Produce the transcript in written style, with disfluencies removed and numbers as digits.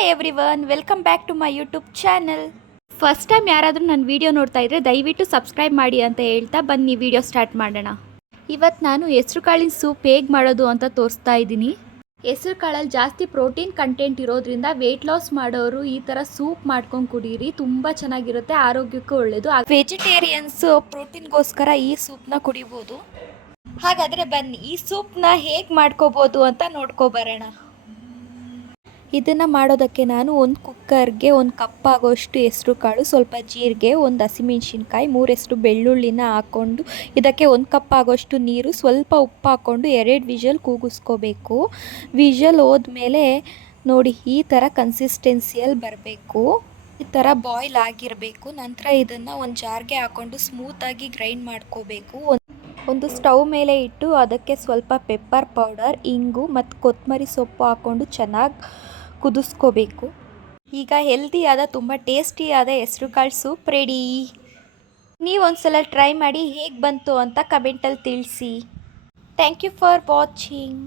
Hi everyone, welcome back to my YouTube channel. First time ಯಾರಾದರೂ ನನ್ನ video ನೋಡ್ತಾ ಇದ್ದರೆ ದಯವಿಟ್ಟು ಸಬ್ಸ್ಕ್ರೈಬ್ ಮಾಡಿ ಅಂತ ಹೇಳ್ತಾ ಬನ್ನಿ ವಿಡಿಯೋ ಸ್ಟಾರ್ಟ್ ಮಾಡೋಣ. ಇವತ್ತು ನಾನು ಹೆಸರು ಕಾಳಿನ ಸೂಪ್ ಹೇಗೆ ಮಾಡೋದು ಅಂತ ತೋರಿಸ್ತಾ ಇದ್ದೀನಿ. ಹೆಸರು ಕಾಳಲ್ಲಿ ಜಾಸ್ತಿ ಪ್ರೋಟೀನ್ ಕಂಟೆಂಟ್ ಇರೋದ್ರಿಂದ ವೆಯ್ಟ್ ಲಾಸ್ ಮಾಡೋರು ಈ ಥರ ಸೂಪ್ ಮಾಡ್ಕೊಂಡು ಕುಡೀರಿ, ತುಂಬ ಚೆನ್ನಾಗಿರುತ್ತೆ, ಆರೋಗ್ಯಕ್ಕೂ ಒಳ್ಳೆಯದು. ವೆಜಿಟೇರಿಯನ್ಸ್ ಪ್ರೋಟೀನ್ಗೋಸ್ಕರ ಈ ಸೂಪ್ನ ಕುಡಿಬೋದು. ಹಾಗಾದರೆ ಬನ್ನಿ ಈ ಸೂಪ್ನ ಹೇಗೆ ಮಾಡ್ಕೋಬೋದು ಅಂತ ನೋಡ್ಕೊಬರೋಣ. ಇದನ್ನು ಮಾಡೋದಕ್ಕೆ ನಾನು ಒಂದು ಕುಕ್ಕರ್ಗೆ 1 ಕಪ್ ಆಗೋಷ್ಟು ಹೆಸರು ಕಾಳು, ಸ್ವಲ್ಪ ಜೀರಿಗೆ, 1 ಹಸಿಮೆಣ್ಸಿನ್ಕಾಯಿ, 3 ಬೆಳ್ಳುಳ್ಳಿನ ಹಾಕ್ಕೊಂಡು ಇದಕ್ಕೆ 1 ಕಪ್ ಆಗೋಷ್ಟು ನೀರು, ಸ್ವಲ್ಪ ಉಪ್ಪು ಹಾಕ್ಕೊಂಡು 2 ವಿಷಲ್ ಕೂಗಿಸ್ಕೋಬೇಕು. ವಿಷಲ್ ಹೋದ್ಮೇಲೆ ನೋಡಿ ಈ ಥರ ಕನ್ಸಿಸ್ಟೆನ್ಸಿಯಲ್ಲಿ ಬರಬೇಕು, ಈ ಥರ ಬಾಯ್ಲ್ ಆಗಿರಬೇಕು. ನಂತರ ಇದನ್ನು ಒಂದು ಜಾರ್ಗೆ ಹಾಕ್ಕೊಂಡು ಸ್ಮೂತಾಗಿ ಗ್ರೈಂಡ್ ಮಾಡ್ಕೋಬೇಕು. ಒಂದು ಸ್ಟವ್ ಮೇಲೆ ಇಟ್ಟು ಅದಕ್ಕೆ ಸ್ವಲ್ಪ ಪೆಪ್ಪರ್ ಪೌಡರ್, ಇಂಗು ಮತ್ತು ಕೊತ್ತಂಬರಿ ಸೊಪ್ಪು ಹಾಕ್ಕೊಂಡು ಚೆನ್ನಾಗಿ ಕುದಿಸ್ಕೋಬೇಕು. ಈಗ ಹೆಲ್ದಿಯಾದ ತುಂಬ ಟೇಸ್ಟಿಯಾದ ಹೆಸರು ಕಾಳು ಸೂಪ್ ರೆಡಿ. ನೀವೊಂದ್ಸಲ ಟ್ರೈ ಮಾಡಿ ಹೇಗೆ ಬಂತು ಅಂತ ಕಮೆಂಟಲ್ಲಿ ತಿಳಿಸಿ. Thank you for watching.